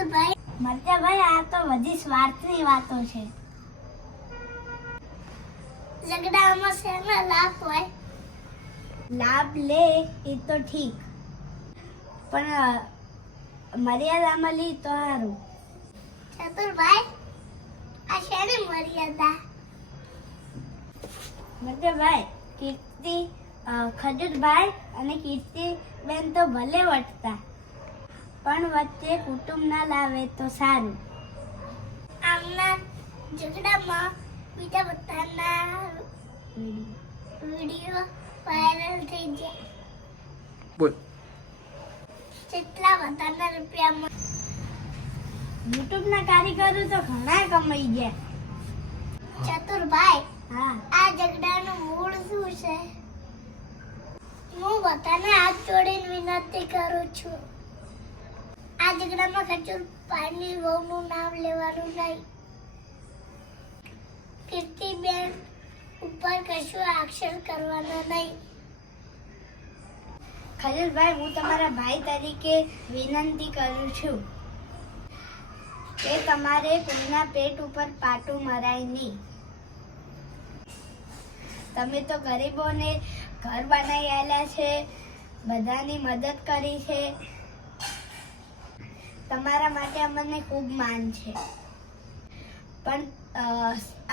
ચતુરભાઈ મરચાભાઈ, આ તો બધી સ્વાર્થની વાતો છે. ઝઘડામાં શેનો લાભ હોય? લાભ લે એ તો ઠીક, પણ મર્યાદામાં લી તો સારું. ચતુરભાઈ, આ શેની મર્યાદા? મરચાભાઈ, કીર્તિ ખજૂરભાઈ અને કીર્તિબેન તો ભલે વટતા, પણ વચ્ચે કુટુંબ ના લાવે તો સારું. આમના ઝઘડામાં બીજા બધાના વિડીયો વાયરલ થઈ જાય. બોલ. કેટલા બધાના રૂપિયામાં યુટ્યુબના કારીગરો તો ઘણા કમાઈ ગયા. ચતુરભાઈ, હા, આ ઝઘડાનું મૂળ શું છે? હું બધાને હાથ જોડીને વિનંતી કરું છું, આ ઝઘડામાં ખજૂરભાઈની વહુનું નામ લેવાનું નહીં. કીર્તિબેન ઉપર કશું આક્ષેપ કરવાનો નહીં. ખજૂરભાઈ, હું તમારા ભાઈ તરીકે વિનંતી કરું છું કે તમારે કોઈના પેટ ઉપર પાટું મરાય નહીં. તમે તો ગરીબોને ઘર બનાવી આપ્યા છે, બધાની મદદ કરી છે, તમારા માટે અમને ખૂબ માન છે. પણ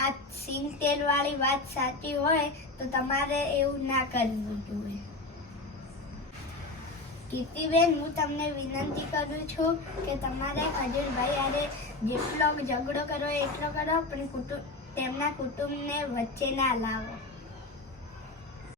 આ સિંગ તેલ વાળી વાત સાચી હોય તો તમારે એવું ના કરવું જોઈએ. કીર્તિબેન, હું તમને વિનંતી કરું છું કે તમારે ખજૂરભાઈ હારે જેટલો ઝઘડો કરો એટલો કરો, પણ તેમના કુટુંબને વચ્ચે ના લાવો.